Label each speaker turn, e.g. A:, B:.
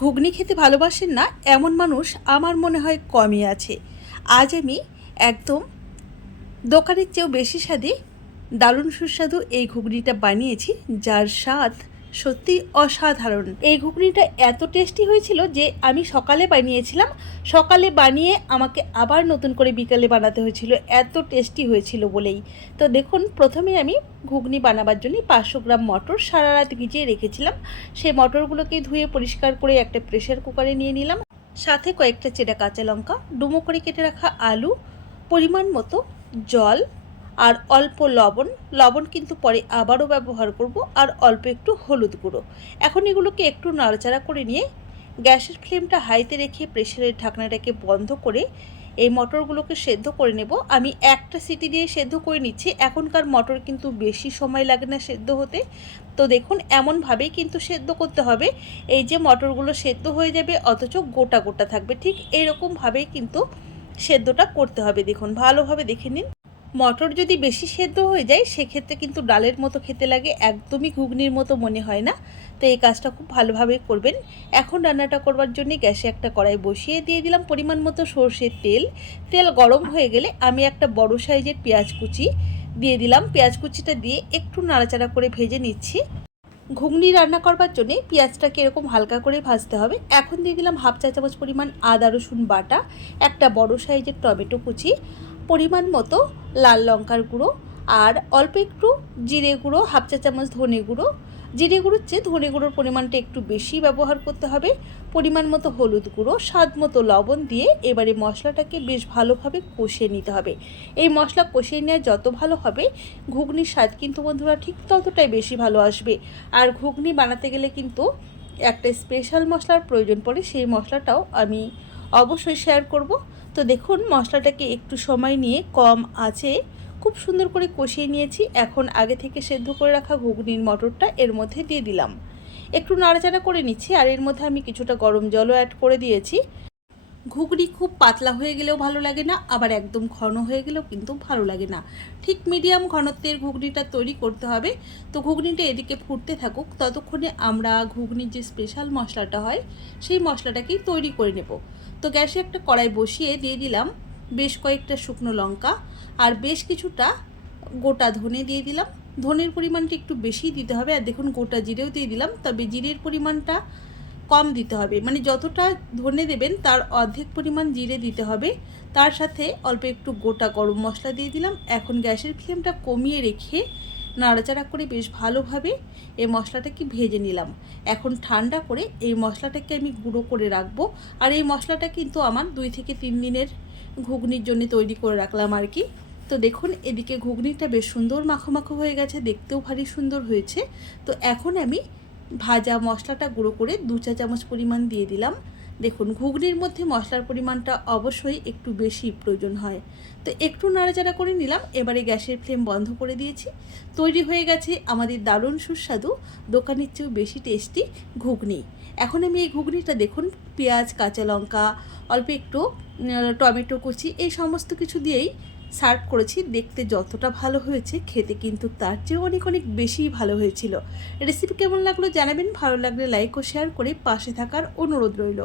A: ঘুগনি খেতে ভালোবাসেন না এমন মানুষ আমার মনে হয় কমই আছে। আজ আমি একদম দোকানের চেয়েও বেশি স্বাদে দারুণ সুস্বাদু এই ঘুগনিটা বানিয়েছি, যার স্বাদ সত্যি অসাধারণ। এই ঘুগনিটা এত টেস্টি হয়েছিল যে আমি সকালে বানিয়েছিলাম। সকালে বানিয়ে আমাকে আবার নতুন করে বিকালে বানাতে হয়েছিল। এত টেস্টি হয়েছিল বলেই। তো দেখুন, প্রথমে আমি ঘুগনি বানাবার জন্য পাঁচশো গ্রাম মটর সারা রাত ভিজিয়ে রেখেছিলাম। সেই মটরগুলোকে ধুয়ে পরিষ্কার করে একটা প্রেশার কুকারে নিয়ে নিলাম। সাথে কয়েকটা চেরা কাঁচা লঙ্কা, ডুমো করে কেটে রাখা আলু, পরিমাণ মতো জল আর অল্প লবণ লবণ কিন্তু পরে আবারও ব্যবহার করব, আর অল্প একটু হলুদ গুঁড়ো। এখন এগুলোকে একটু নাড়াচাড়া করে নিয়ে গ্যাসের ফ্লেমটা হাইতে রেখে প্রেশারের ঢাকনাটাকে বন্ধ করে এই মটরগুলোকে সেদ্ধ করে নেব। আমি একটা সিটি দিয়ে সেদ্ধ করে নিচ্ছি। এখনকার মটর কিন্তু বেশি সময় লাগে না সেদ্ধ হতে। তো দেখুন, এমনভাবেই কিন্তু সেদ্ধ করতে হবে। এই যে মটরগুলো সেদ্ধ হয়ে যাবে, অথচ গোটা গোটা থাকবে, ঠিক এইরকমভাবেই কিন্তু সেদ্ধটা করতে হবে। দেখুন, ভালোভাবে দেখে নিন। মটর যদি বেশি সেদ্ধ হয়ে যায়, সেক্ষেত্রে কিন্তু ডালের মতো খেতে লাগে, একদমই ঘুগনির মতো মনে হয় না। তো এই কাজটা খুব ভালোভাবে করবেন। এখন রান্নাটা করবার জন্য গ্যাসে একটা কড়াই বসিয়ে দিয়ে দিলাম পরিমাণ মতো সর্ষের তেল। তেল গরম হয়ে গেলে আমি একটা বড় সাইজের পেঁয়াজ কুচি দিয়ে দিলাম। পেঁয়াজ কুচিটা দিয়ে একটু নাড়াচাড়া করে ভেজে নিচ্ছি। ঘুগনি রান্না করবার জন্যে পেঁয়াজটাকে এরকম হালকা করে ভাজতে হবে। এখন দিয়ে দিলাম হাফ চা চামচ পরিমাণ আদা রসুন বাটা, একটা বড় সাইজের টমেটো কুচি। পরিমাণ মতো লাল লঙ্কার গুঁড়ো আর অল্প একটু জিরে গুঁড়ো, হাফ চা চামচ ধনে গুঁড়ো। জিরে গুঁড়োর চেয়ে ধনে গুঁড়োর পরিমাণটা একটু বেশি ব্যবহার করতে হবে। পরিমাণ মতো হলুদ গুঁড়ো, স্বাদ মতো লবণ দিয়ে এবারে মশলাটাকে বেশ ভালোভাবে কষিয়ে নিতে হবে। এই মশলা কষিয়ে নেওয়া যত ভালো হবে, ঘুগনির স্বাদ কিন্তু বন্ধুরা ঠিক ততটাই বেশি ভালো আসবে। আর ঘুগনি বানাতে গেলে কিন্তু একটা স্পেশাল মশলার প্রয়োজন পড়ে, সেই মশলাটাও আমি অবশ্যই শেয়ার করব। তো দেখুন, মশলাটাকে একটু সময় নিয়ে কম আছে, খুব সুন্দর করে কষিয়ে নিয়েছি। এখন আগে থেকে সেদ্ধ করে রাখা ঘুগনির মটরটা এর মধ্যে দিয়ে দিলাম। একটু নাড়াচাড়া করে নিচ্ছি, আর এর মধ্যে আমি কিছুটা গরম জলও অ্যাড করে দিয়েছি। ঘুগনি খুব পাতলা হয়ে গেলেও ভালো লাগে না, আবার একদম ঘন হয়ে গেলেও কিন্তু ভালো লাগে না। ঠিক মিডিয়াম ঘনত্বের ঘুগনিটা তৈরি করতে হবে। তো ঘুগনিটা এদিকে ফুটতে থাকুক, ততক্ষণে আমরা ঘুগনির যে স্পেশাল মশলাটা হয়, সেই মশলাটাকেই তৈরি করে নেব। তো গ্যাসে একটা কড়াই বসিয়ে দিয়ে দিলাম বেশ কয়েকটা শুকনো লঙ্কা আর বেশ কিছুটা গোটা ধনে দিয়ে দিলাম। ধনের পরিমাণটা একটু বেশি দিতে হবে। আর দেখুন গোটা জিরেও দিয়ে দিলাম, তবে জিরের পরিমাণটা কম দিতে হবে। মানে যতটা ধনে দেবেন, তার অর্ধেক পরিমাণ জিরে দিতে হবে। তার সাথে অল্প একটু গোটা গরম মশলা দিয়ে দিলাম। এখন গ্যাসের ফ্লেমটা কমিয়ে রেখে নাড়াচাড়া করে বেশ ভালোভাবে এই মশলাটাকে ভেজে নিলাম। এখন ঠান্ডা করে এই মশলাটাকে আমি গুঁড়ো করে রাখব। আর এই মশলাটা কিন্তু আমার দুই থেকে তিন দিনের ঘুগনির জন্য তৈরি করে রাখলাম আর কি। তো দেখুন, এদিকে ঘুগনিটা বেশ সুন্দর মাখো মাখো হয়ে গেছে। দেখতেও ভারী সুন্দর হয়েছে। তো এখন আমি ভাজা মশলাটা গুঁড়ো করে দু চা চামচ পরিমাণ দিয়ে দিলাম। দেখুন, ঘুগনির মধ্যে মশলার পরিমাণটা অবশ্যই একটু বেশি প্রয়োজন হয়। তো একটু নাড়াচাড়া করে নিলাম, এবারে গ্যাসের ফ্লেম বন্ধ করে দিয়েছি। তৈরি হয়ে গেছে আমাদের দারুণ সুস্বাদু, দোকানের চেয়েও বেশি টেস্টি ঘুগনি। এখন আমি এই ঘুগনিটা দেখুন, পেঁয়াজ, কাঁচা লঙ্কা, অল্প একটু টমেটো কুচি, এই সমস্ত কিছু দিয়েই সার্ভ করেছি, দেখতে যতটা ভালো হয়েছে, খেতে কিন্তু তার চেয়ে অনেক অনেক বেশিই ভালো হয়েছিল। রেসিপি কেমন লাগল জানাবেন, ভালো লাগলে লাইক ও শেয়ার করে পাশে থাকার অনুরোধ রইল।